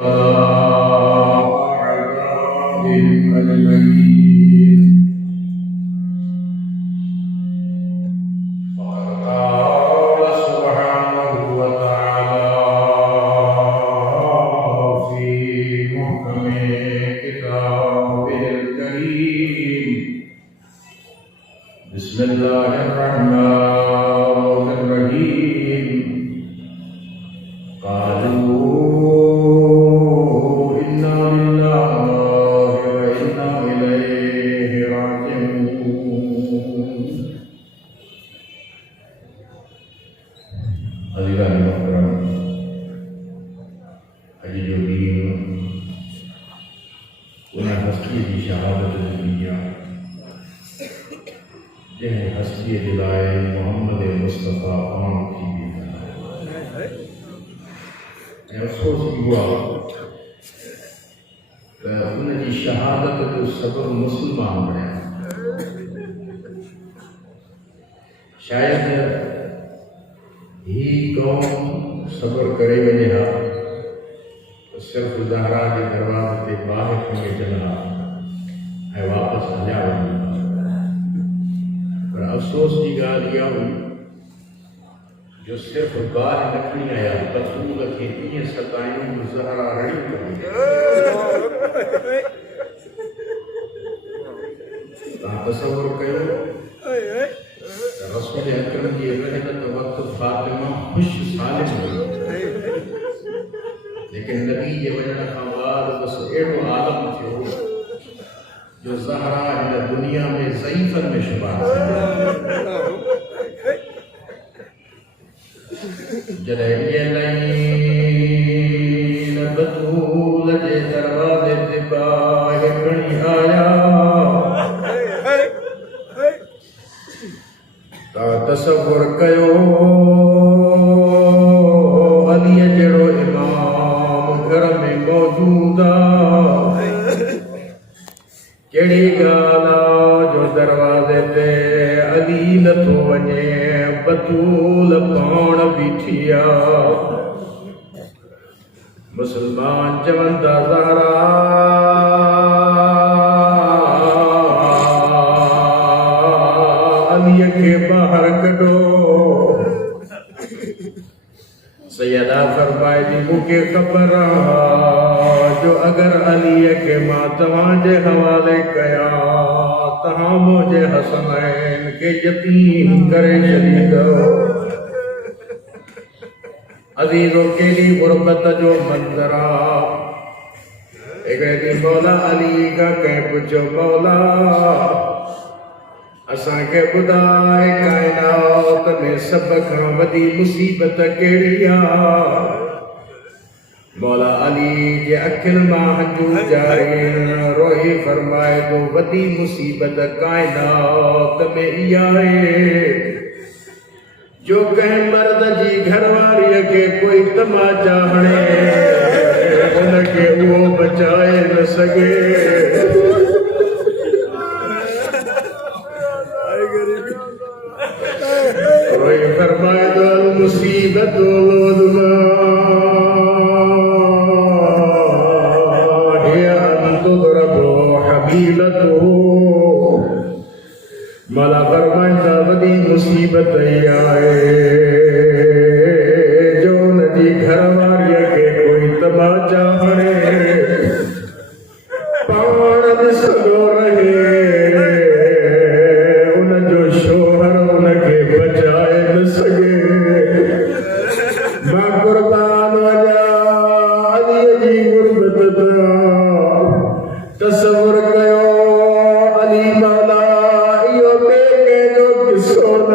أعدائهم أجمعين. فقد قال سبحانه وتعالى في محكم كتابه الكريم: بسم الله الرحمن الرحيم. قالوا Hadirin Muhtaram, Haji Jogi उन्हें हस्ती की शहादत दुनिया जिन्हें हस्ती दिलाए मोहम्मद मुस्तफ़ा आम की अफसोस हुआ उनकी शहादत जो सबब मुसलमान बने। शायद ही कौम सबर करे वञे हा तो सिर्फ ज़हरा के दरवाज़े ते बाहि खणी अचनि हा ऐं वापसि हलिया वञनि। पर अफ़सोस जी ॻाल्हि इहा हुई जो सिर्फ बाहि न खणी आया, बतूल खे ईअं सतायूं जो ज़हरा रड़ी पई। तव्हां तसवुर कयो रसूल अकरम जी रहमत वक्त फातिमा खुश सालिम हुई, लेकिन नबी जे वञण खां बाद बस अहिड़ो आलम थियो जो ज़हरा हिन दुनिया में ज़ईफ़नि में शुमार थी। जॾहिं इन बतूल जे दरवाज़े ते बाहि खणी आया तसव्वुर कयो अलीअ जहिड़ो इमाम घर में मौजूद आहे। कहिड़ी ॻाल्हि आहे जो दरवाज़े ते अली नथो वञे, बतूल पाण बीठी आहे। मुसलमान चवनि था ज़हरा बाहर कढो। सैयदा फरमाए थी मूंखे ख़बर आहे जो अगर अलीअ खे मां तव्हांजे हवाले कयां तव्हां मुंहिंजे हसनैन खे यतीम करे छॾींदो। अज़ीज़ो केॾी गुरबत जो मंज़र आहे। हिकिड़े ॾींहुं मौला अली खां कंहिं पुछियो, मौला असांखे ॿुधाए काइनात में सभ खां वॾी मुसीबत कहिड़ी आहे? मौला अली जे अखियुनि मां हंजू जारी रोई फरमाए थो, वॾी मुसीबत काइनात में इहा आहे जो कंहिं मर्द जी घरवारीअ खे कोई तमाचा हणे उनखे उहो बचाए न सघे। फरमाए तो मुसीबत माला फरमाईंदा वॾी मुसीबत इहा आहे जो उनजी घरवारीअ खे कोई तमाचा हणे पाण ॾिसंदो रहे उनजो शोहर उनखे बचाए न सघे। मां कुर्बान वञा अलीअ जी गुरबत तसव्वुर कयो अली मौला इहो ॿिए कंहिंजो किसो न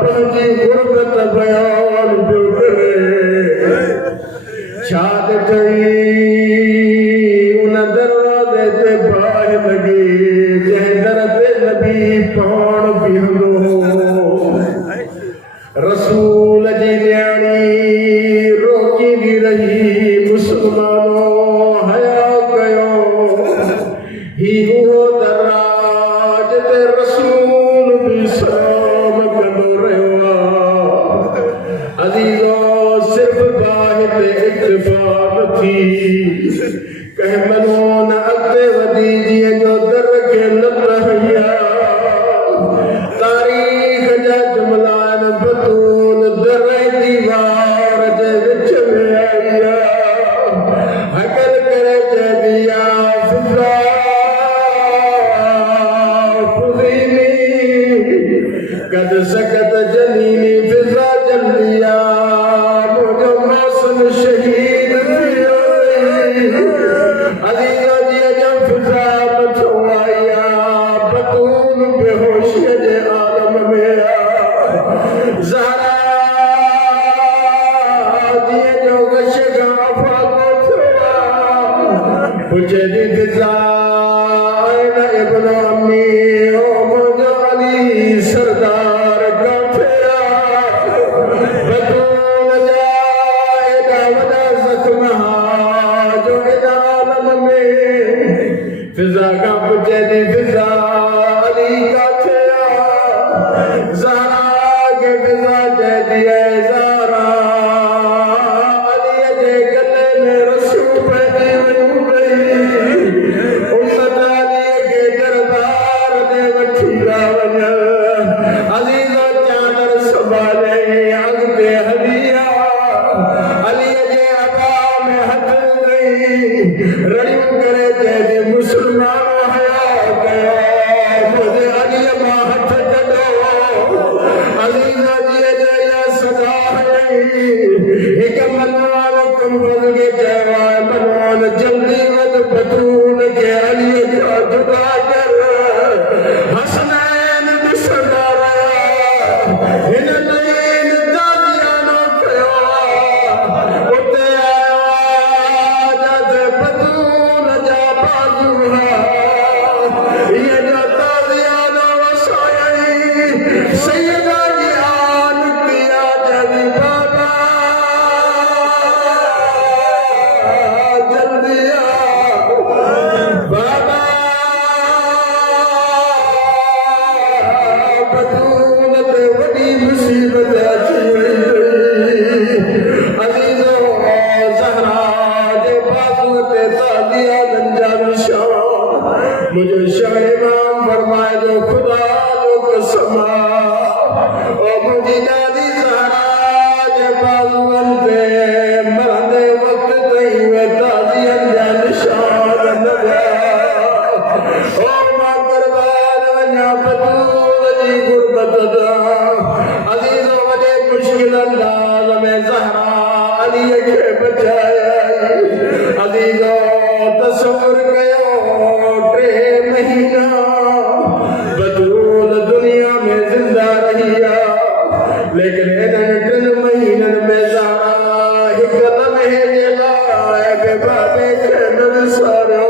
पंहिंजी गुरबत बयान पियो करे। छा ॾिठई उन दरवाज़े ते बाहि लॻी जंहिं दर ते नबी पाण बीहंदो हो। रसूल जी न्याणी रोकींदी रही, मुसलमानो हया कयो, ही उहो दर आहे जिते रसूल बि सलाम कंदो रहियो आहे। अज़ीज़ो सिर्फ़ बाहि ते इत्तिफ़ाक़ थी कह मनो न अॻिते वधी जीअं जो दर खे न रहया तारीख़ जा जुमला न बतून दर दीवार जे विच में आया हकल करे चइबिया फिज़ा फुज़ीनी कद सकत जनीनी फिज़ा जल्दिया मुझो मौसम शहीद अज़ीज़ो जीअं जो फिज़ा मथो आया बतून बेहोशीअ जे आलम में ज़हरा जीअं जो गश खां फाको थियो पुछे थी फिज़ा आइन इब्न अम्मी ओ मुंहिंजो अली सरदार काथे बतून जा एॾा वॾा ज़ख्म जो एॾा आलम में फिज़ा खां पुछे थी फिज़ा अली काथे ज़हरा खे फिज़ा चए थी ऐ ज़हरा अलीअ जे गले में रसूं पइजी वियूं उस अलीअ खे दरबार ते वठी था वञनि अज़ीज़ो चादर संभाले अॻिते हली अलीअ जे अबा में हथ ॾेई रड़ियूं करे चए थी मुस्लमान हया कयो मुंहिंजे अलीअ मां हथ कढो अज़ीज़ो जीअं जो इहा सदा हिकु मनवान कुंभल खे चयो आहे मनवान जल्दी वध बतून खे अलीअ खां जुदा कर हसनैन ॾिसंदा रहिया हिन ॾींहुं दादियानो कयो उते आयो जिते बतून जा बाज़ू इहे जो दादियानो वसाई सैयदा जी आन किया जदी बाबा जल्दी आ बाबा बतून ते वॾी मुसीबत अची वई अज़ीज़ो ज़हरा जे बाज़ूअ ते दादियाननि जा निशान मुंहिंजो शाह इमाम फरमाए जो ख़ुदा जो कसम ओ मुंहिंजी दादी ज़हरा जे बाज़ूअनि ते मरंदे वक़्त ताईं उहे दादियनि जा निशान न विया ओ मां क़ुर्बान वञा बतून जी गुरबत तां अज़ीज़ो वॾे मुश्किल अंदाज़ में ज़हरा अलीअ खे बचाया अज़ीज़ो तसव्वुर कयो 3 महीना बतूल दुनिया में ज़िंदा रही लेकिन इन्हनि 3 महीननि में ज़हरा हिकु लम्हे जे लाइ बि बाबे खे न विसारियो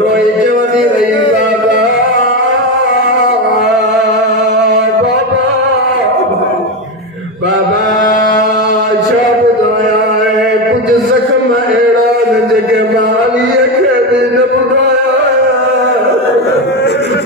रोई चवंदी रही बाबा बाबा बाबा छा ॿुधायां कुझु ज़ख्म अहिड़ा आहिनि जेके मां अलीअ खे बि न ॿुधाया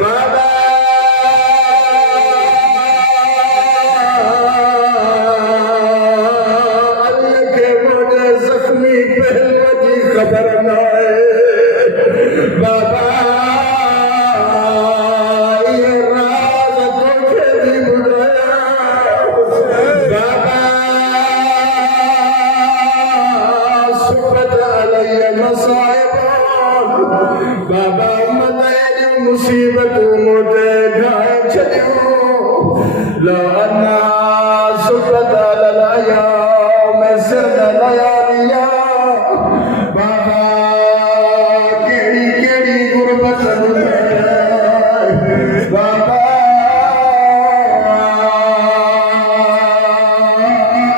बाबा अलीअ खे मुंहिंजे ज़ख्मी पहलूअ जी ख़बर न आहे बाबा इहे राज़ तोखे बि ॿुधाया बाबा सुबत अलैय मसाइब बाबा उम्मत जूं मुसीबतूं मूं ते ढाए छॾियूं ला अन्ना सुबत अलल अयाम सिरद लयालिया बाबा कहिड़ी कहिड़ी गुरबत बाबा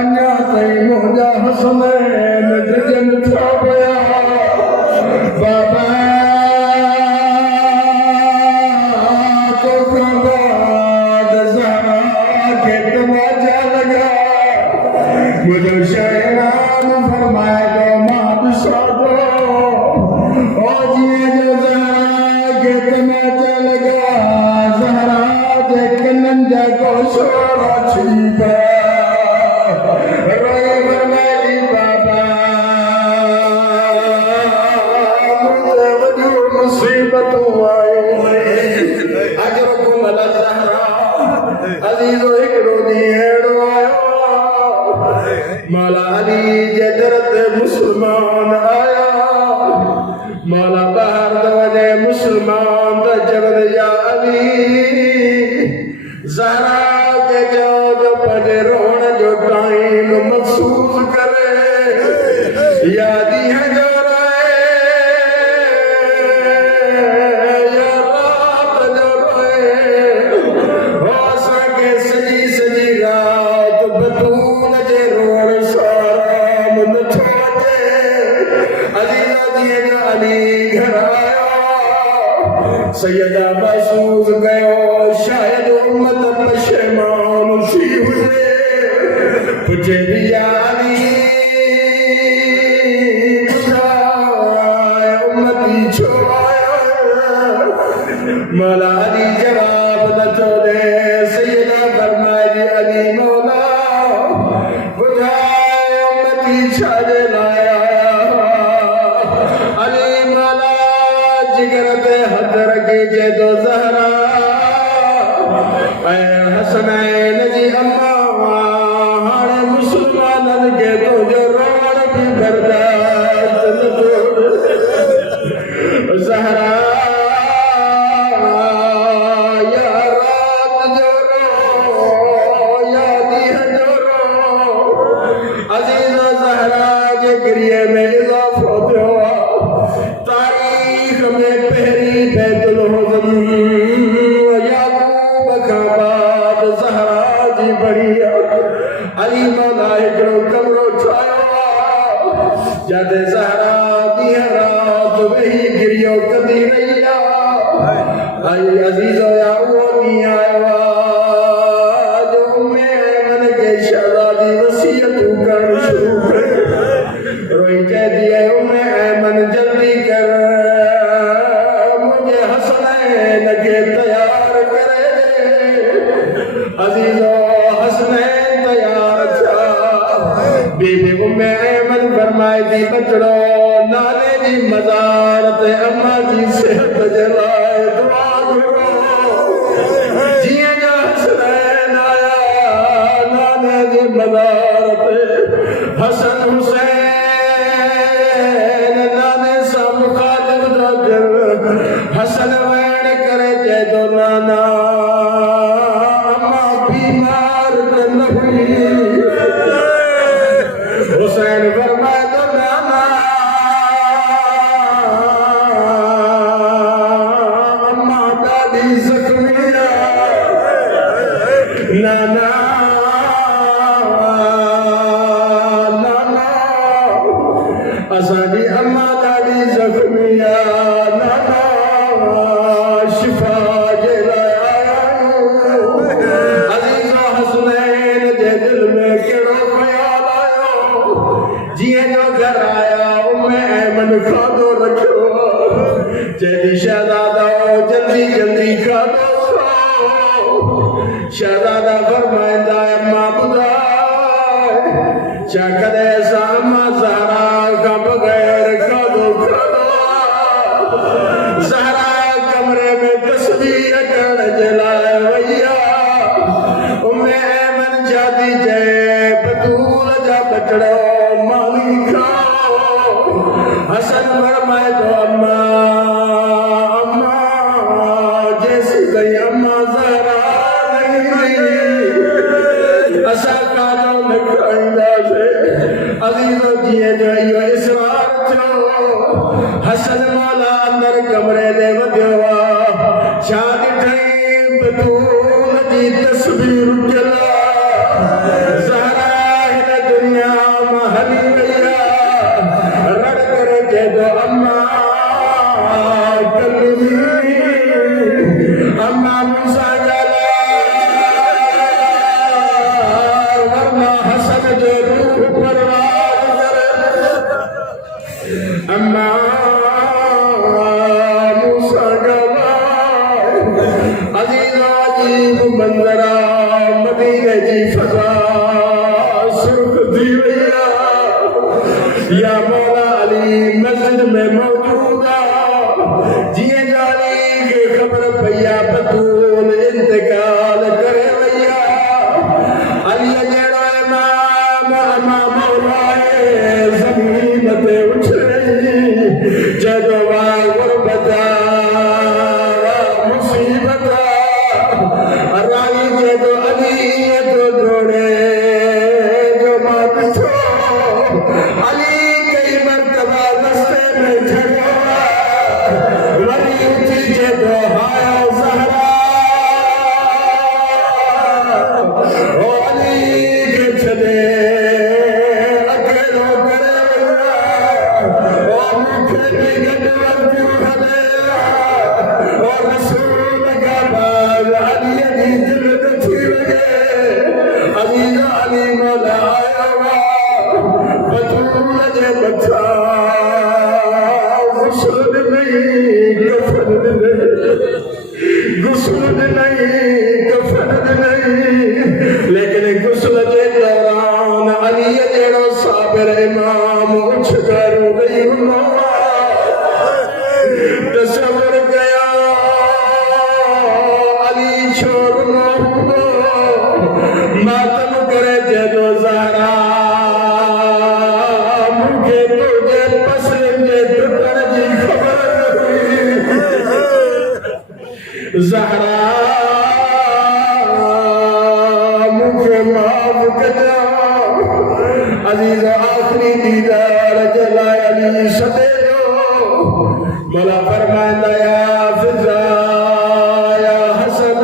अञा ताईं मुंहिंजा हसनैन जजन थिया पिया बाबा तोखां बाद ज़हरा खे तमाचा लॻा मुंहिंजो शहनाम फरमाए जो मां ॾिसां थो ओ जीअं जो ज़हरा खे तमाचा लॻा ज़हरा जे कननि जा गोशोरा थी पिया रोई फरमाए बाबा जे दरत मुसलमान आया मौला बाहर दवजे मुसलमान दा जबद या अली ज़हरा के जो पजे रोण जो टाइम महसूस करे यादी है जो रोए या रात जो रोए हो सके सजी सजी रात बतूल जे रोण सारा मन छोड़े अजीजा दिए जो अली घर आया सैयदा महसूस गयो शायद उम्मत पशेमान सी हुए तुझे भी यादी उम्मती छोड़ाया मौला अली जवाब न छोड़े सैयदा फरमाई अली मौला बुझाए उम्मती छाजे लाया अली मौला जिगर पे हथ रखे जे तो ज़हरा हसनैन जी अम्मा हाणे मुसलमानन के तो जो रोण भी बर्दाश्त न छोड़ ज़हरा या रात जो रो या दीह जो रो अज़ीज़ ज़हरा जे गिरिये में इज़ाफ़ो थियो तारीख़ में पहरी बैतुल हुज़म अली मौला हिकिड़ो कमरो ठाहियो जद ज़हरा ॾींहं राति वेही गिरियो कंदी रही आई अज़ीज़ो या उहो ॾींहुं आयो जो उम्मे ऐमन खे शहज़ादी वसीयतूं करणु शुरू कयो रोई चइदी आहे उम्मे ऐमन जल्दी कर मुंहिंजे हसनैन खे तयार करे अज़ीज़ो बीबी उम्मे ऐमन फरमाए थी बचड़ो नाने जी मज़ार ते अम्मा जी सेहत जे लाइ दुआ करो जीअं जो हसनैन आया नाने जी मज़ार ते हसन हुसैन नाने सां मुखालिफ जो दिल हसन वैण करे चए थो नाना अम्मा बीमार न हुई हुसैन फरमाए तो नाना अम्मा ॾाढी ज़ख्मी नाना नाना असांजी अम्मा ॾाढी ज़ख्मी नाना शिफ़ा जे लाइ आया अज़ीज़ो हसनैन जे दिल में कहिड़ो ख़्याल आयो जिए जो घर आया उम्मे ऐमन खाधो रखियो चेदी शहज़ादा जल्दी जल्दी खाधो शहज़ादा फरमाईंदा अम्मा ॿुधाए छा कॾहिं असां अम्मा ज़हरा खां बग़ैर खाधो खाधो ज़हरा कमरे में तस्वीर करण जे लाइ वई उम्मे ऐमन शादी चए बतूल जा बचड़ो हसन फरमाए तो अम्मा अम्मा जैसी कई अम्मा ज़हरा नहीं असां खाधो न खाईंदासीं अज़ीज़ो जीअं जो इहो इसरार थियो हसन मौला अंदर कमरे में वधियो छा ॾिठई बतूल जी तस्वीर जला ज़हरा हिन दुनिया मां हली वई अम्मा अम्मा मूसा वरना हसन जो रूह परवार करे अम्मा मूसा अज़ीज़ो अजीब मंज़रा मदीने जी फ़ज़ा सुर्ख़ थी वई या मौला अली मस्जिद में मौजूद जिए जाली के खबर पया बतूल इंतकाल करे वैया अली जड़ो इमाम अमा मौला मथा गुस्ल नहीं कफन नहीं गुस्ल नहीं कफन नहीं लेकिन गुस्ल के दौरान अली जड़ो साबिर इमाम उठ कर गई तस्वर गया अली छोड़ मातम करे जदो ज़हरा मुझे तुझे पसंद टुटण जी खबर ज़हरा मुझे माफ कजा अजीज आखिरी दीदार जलाए अली सदे दो मौला फरमांदा या फिजा या हसन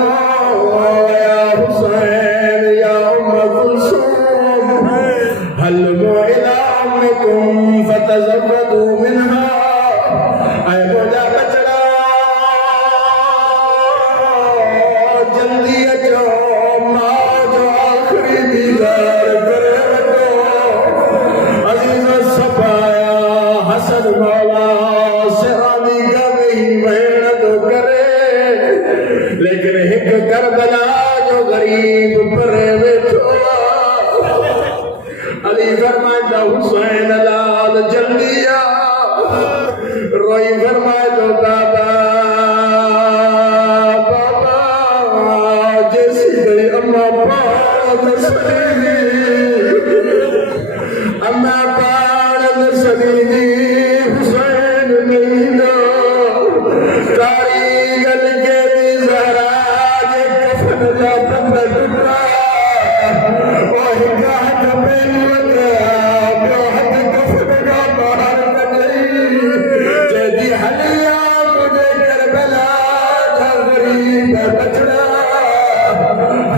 या हुसैन या उम्म कुलसूम हल्लु इला उम्मिकुम फतज़व्वदू मिनहा ऐ बोला बचड़ा जल्दी अचो मां जो आखिरी दीदार करे अजीज सफाया हसन मौला सिरानी गई मेहनत करे लेकिन एक करबला जो गरीब परे बैठो अली फरमाया हुसैन लाल जल्दी आ रोई फरमाया तो बाबा बाबा जैसी गई अम्मा पान सदी अम्मा पान सदी हुसैन नहीं दो कारीगर के दी ज़हरा जे कफन जा बंद टुकड़ा ओह गाहत पे लगा जो हद कफन का बाहर कढई जदी हलिया मुझे करबला जा गरीब बचड़ा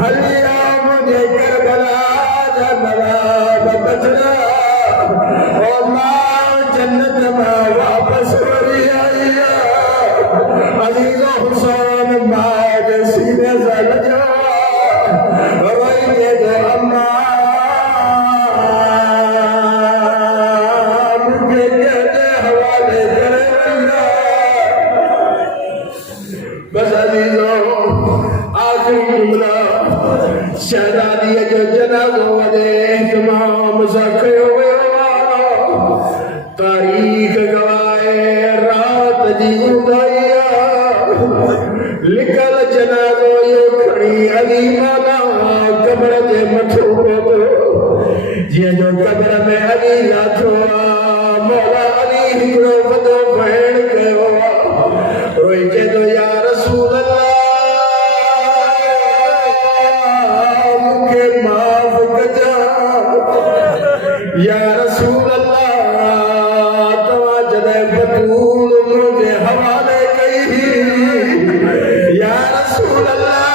हलिया मुझे करबला जा नवाब बचड़ा ओ मां जन्नत में वापस वरी आई अजीज हुसैन मां के सीने से लजो रोई के दो अम्मा मुझे के हवाले करे बस अजीजों आखिरी जुमला शहजादी जो जनाज़ो वजे इहतमाम सा कयो वियो तारीख गवाए रात जी उदाइया लिखल जनाज़ो यो खड़ी अली मौला कब्र जे मथो पहुतो जीअं जो कब्र में अली लाथो मौला अली हिकिड़ो वॾो भेण कयो रोई चए या रसूल अल्लाह मूंखे माफ़ कजा या रसूल अल्लाह तव्हां जॾहिं बतूल मुंहिंजे हवाले कई या रसूल अल्लाह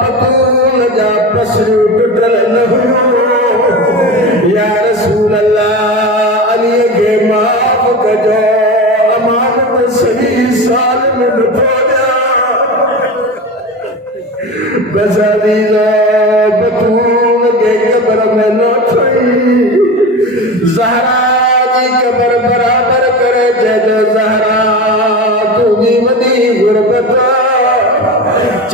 बतूल जा पसरियूं टुटल न हुयूं या रसूल अल्लाह अलीअ खे माफ़ कजो अमानत सही साल में नथो ॾियां बस अज़ीज़ो बतूल के कब्र में न थई ज़हरा जी कब्र बराबर करे जदो ज़हरा तुझी वॾी गुरबत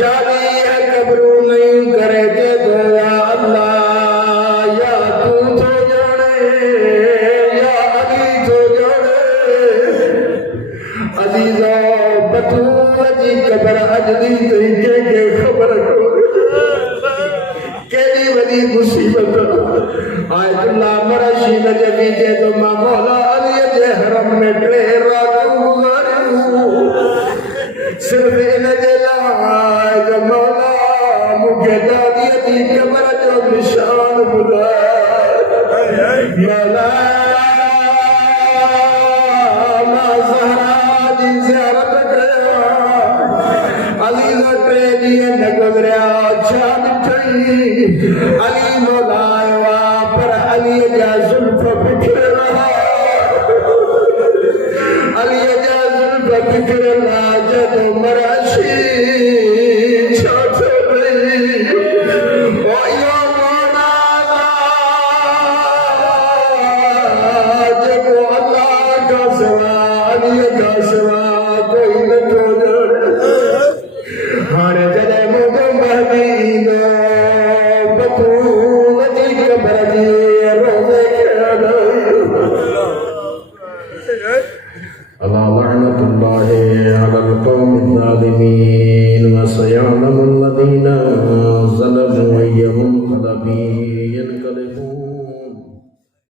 40 कब्रूं नहीं करे जदो या अल्लाह या तू तो जाने या अली तो जाने अज़ीज़ो बतूल जी कब्र अजदी तरीके के खबर को केड़ी वॾी मुसीबत आयतुल्लाह मरशी नजमी जे तो मां मौला अली जे हरम में 3 रातूं गुज़ारियूं सिर्फ इन जे लाइ जो मौला मूंखे दादीअ जी कब्र जो निशान ॿुधाए मौला मां ज़हरा जी ज़ियारत कयां अली जो 3 ॾींहं न गुज़रिया छा ॾिठई अली मौला आयो पर अली जा ज़ुल्फ़ बिखरियल अली जा ज़ुल्फ़ बिखरियल जदो मरशी छो थी ओ यो मौला आमीन व